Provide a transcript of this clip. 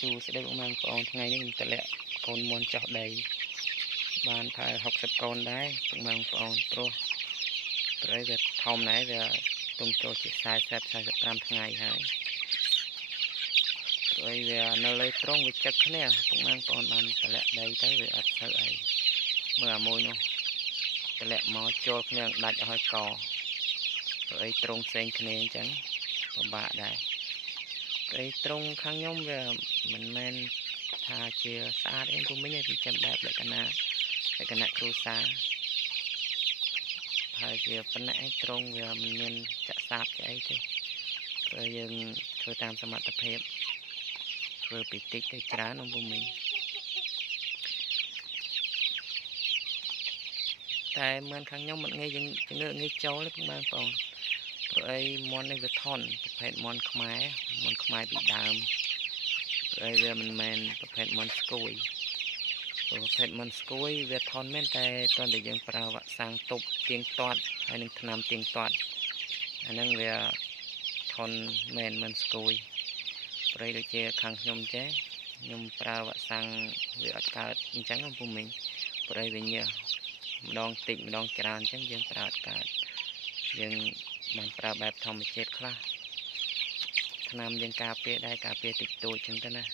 ស៊ូស្ដីបងប្អូនថ្ងៃនេះខ្ញុំតម្លាក់កូនមន់ចោះដីបានថា60កូនដែរបងប្អូនព្រោះព្រៃវាធំណាស់វាទង់ចូលជា40-45ថ្ងៃហើយព្រៃវានៅលើត្រង់វាចឹកគ្នាបងប្អូនបានតម្លាក់ដីទៅវាអត់ទៅអីមើលអាមួយនោះតម្លាក់មកចូលគ្នាដាច់ឲ្យកព្រៃត្រង់ផ្សេងគ្នាអញ្ចឹងពិបាកដែរព្រៃត្រង់ខាងខ្ញុំវាមិនមែនថាជាស្អាតអីពុំមិញទេចាំបែបលក្ខណៈគ្រួសារហើយជាប៉ុណ្ណេះឯងត្រង់វាមិនមានចាក់សាបជាអីទេព្រោះយើងធ្វើតាមសមត្ថភាពធ្វើពីតិចទៅច្រើនôngពុំមិញតែមើលខាងខ្ញុំមិនងាយយើងងាយចូលទេបងប្អូនព្រោះអីមន់នេះវាថនប្រភេទមន់ខ្មែរពីដើមព្រោះអីវាមិនមែនប្រភេទមន់ស្គួយប្រភេទមន់ស្គួយវាថនមែនតែតើយើងប្រើវ៉ាក់សាំងទប់ទៀងទាត់ហើយនឹងថ្នាំទៀងទាត់អាហ្នឹងវាថនមែនមិនស្គួយព្រៃដូចជាខាងខ្ញុំចេះខ្ញុំប្រើវ៉ាក់សាំងវាអត់កើតអញ្ចឹងôngពុំមិញព្រៃវាញើសម្ដងតិចម្ដងច្រើនអញ្ចឹងយើងប្រើអត់កើតយើងបានប្រើបែបធម្មជាតិខ្លះថ្នាំយើងការពារដែរការពារតិចតួចអញ្ចឹងទៅណា